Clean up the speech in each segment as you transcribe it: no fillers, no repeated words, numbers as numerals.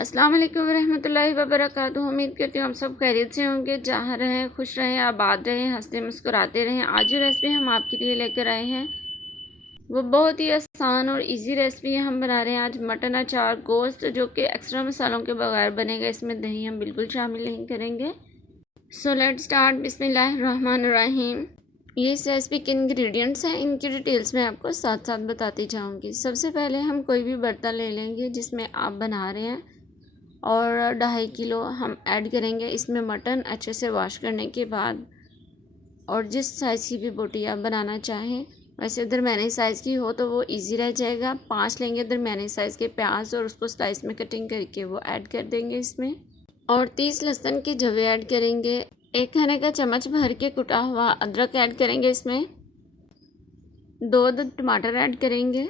अस्सलाम वालेकुम रहमतुल्लाहि व बरकातुहू। उम्मीद करती हूँ हम सब खैरियत से होंगे, जहाँ रहें खुश रहें, आबाद रहें, हंसते मुस्कुराते रहें। आज जो रेसिपी हम आपके लिए लेकर आए हैं वो बहुत ही आसान और इजी रेसिपी है। हम बना रहे हैं आज मटन अचार गोश्त, जो कि एक्स्ट्रा मसालों के बगैर बनेगा। इसमें दही हम बिल्कुल शामिल नहीं करेंगे। So let's start. बिस्मिल्लाहिर्रहमानिर्रहीम। ये इस रेसिपी के इंग्रेडिएंट्स हैं, इनकी डिटेल्स मैं आपको साथ साथ बताती जाऊँगी। सबसे पहले हम कोई भी बर्तन ले लेंगे जिसमें आप बना रहे हैं और 2.5 किलो हम ऐड करेंगे इसमें मटन, अच्छे से वॉश करने के बाद। और जिस साइज़ की भी बोटी आप बनाना चाहें, वैसे दरमियाने साइज़ की हो तो वो इजी रह जाएगा। 5 लेंगे दरमियाने साइज़ के प्याज और उसको स्लाइस में कटिंग करके वो ऐड कर देंगे इसमें। और 30 लहसुन के जवे ऐड करेंगे। 1 खाने का चम्मच भर के कुटा हुआ अदरक ऐड करेंगे इसमें। 2 टमाटर ऐड करेंगे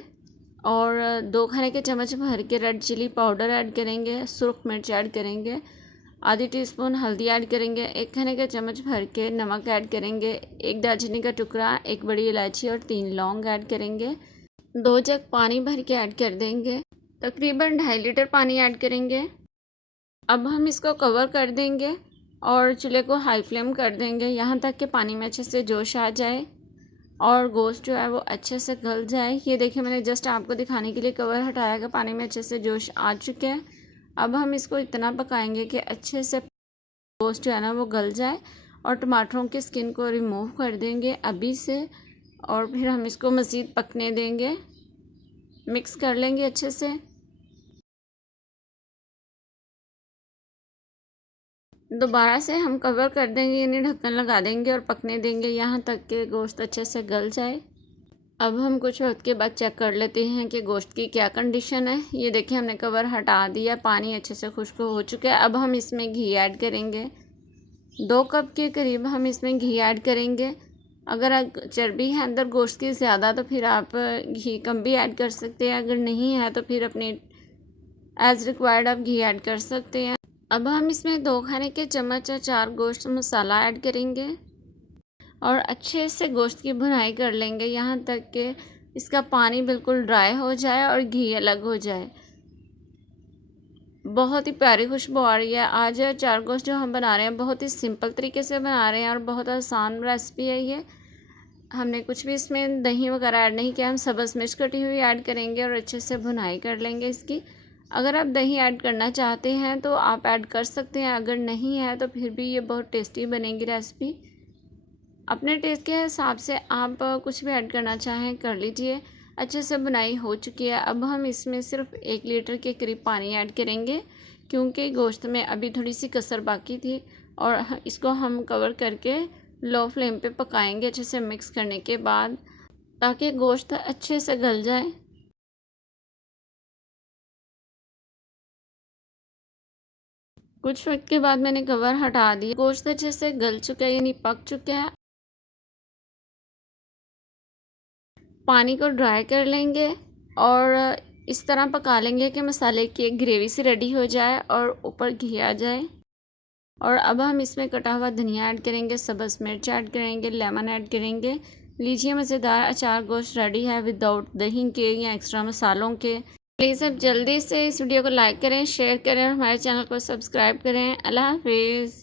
और 2 खाने के चम्मच भर के रेड चिली पाउडर ऐड करेंगे। सुरख मिर्च ऐड करेंगे। आधी टीस्पून हल्दी ऐड करेंगे। 1 खाने का चम्मच भर के नमक ऐड करेंगे। 1 दालचीनी का टुकड़ा, 1 बड़ी इलायची और 3 लौंग ऐड करेंगे। 2 जग पानी भर के ऐड कर देंगे। तकरीबन 2.5 लीटर पानी ऐड करेंगे। अब हम इसको कवर कर देंगे और चूल्हे को हाई फ्लेम कर देंगे यहाँ तक कि पानी में अच्छे से जोश आ जाए और गोश्त जो है वो अच्छे से गल जाए। ये देखिए, मैंने जस्ट आपको दिखाने के लिए कवर हटाया कि पानी में अच्छे से जोश आ चुके हैं। अब हम इसको इतना पकाएंगे कि अच्छे से गोश्त जो है ना वो गल जाए और टमाटरों की स्किन को रिमूव कर देंगे अभी से। और फिर हम इसको मज़ीद पकने देंगे, मिक्स कर लेंगे अच्छे से। दोबारा से हम कवर कर देंगे, यानी ढक्कन लगा देंगे और पकने देंगे यहाँ तक कि गोश्त अच्छे से गल जाए। अब हम कुछ वक्त के बाद चेक कर लेते हैं कि गोश्त की क्या कंडीशन है। ये देखिए, हमने कवर हटा दिया, पानी अच्छे से खुश्क हो चुका है। अब हम इसमें घी ऐड करेंगे। 2 कप के करीब हम इसमें घी ऐड करेंगे। अगर चर्बी है अंदर गोश्त की ज़्यादा तो फिर आप घी कम भी ऐड कर सकते हैं। अगर नहीं है तो फिर अपने एज़ रिक्वायर्ड आप घी ऐड कर सकते हैं। अब हम इसमें 2 खाने के चम्मच अचार गोश्त मसाला ऐड करेंगे और अच्छे से गोश्त की भुनाई कर लेंगे यहाँ तक कि इसका पानी बिल्कुल ड्राई हो जाए और घी अलग हो जाए। बहुत ही प्यारी खुशबू आ रही है। आज अचार गोश्त जो हम बना रहे हैं बहुत ही सिंपल तरीके से बना रहे हैं और बहुत आसान रेसिपी है ये। हमने कुछ भी इसमें दही वगैरह ऐड नहीं किया। हम सब्ज़ मिर्च कटी हुई ऐड करेंगे और अच्छे से भुनाई कर लेंगे इसकी। अगर आप दही ऐड करना चाहते हैं तो आप ऐड कर सकते हैं, अगर नहीं है तो फिर भी ये बहुत टेस्टी बनेगी रेसिपी। अपने टेस्ट के हिसाब से आप कुछ भी ऐड करना चाहें कर लीजिए। अच्छे से बुनाई हो चुकी है। अब हम इसमें सिर्फ 1 लीटर के करीब पानी ऐड करेंगे क्योंकि गोश्त में अभी थोड़ी सी कसर बाकी थी। और इसको हम कवर करके लो फ्लेम पे पकाएंगे अच्छे से मिक्स करने के बाद, ताकि गोश्त अच्छे से गल जाए। कुछ वक्त के बाद मैंने कवर हटा दिया। गोश्त अच्छे से गल चुका है, यानी पक चुका है। पानी को ड्राई कर लेंगे और इस तरह पका लेंगे कि मसाले की एक ग्रेवी सी रेडी हो जाए और ऊपर घी आ जाए। और अब हम इसमें कटा हुआ धनिया ऐड करेंगे, सब्ज़ मिर्च ऐड करेंगे, लेमन ऐड करेंगे। लीजिए, मज़ेदार अचार गोश्त रेडी है विदाउट दही के या एक्स्ट्रा मसालों के। प्लीज़ अब जल्दी से इस वीडियो को लाइक करें, शेयर करें और हमारे चैनल को सब्सक्राइब करें। अल्लाह हाफिज़।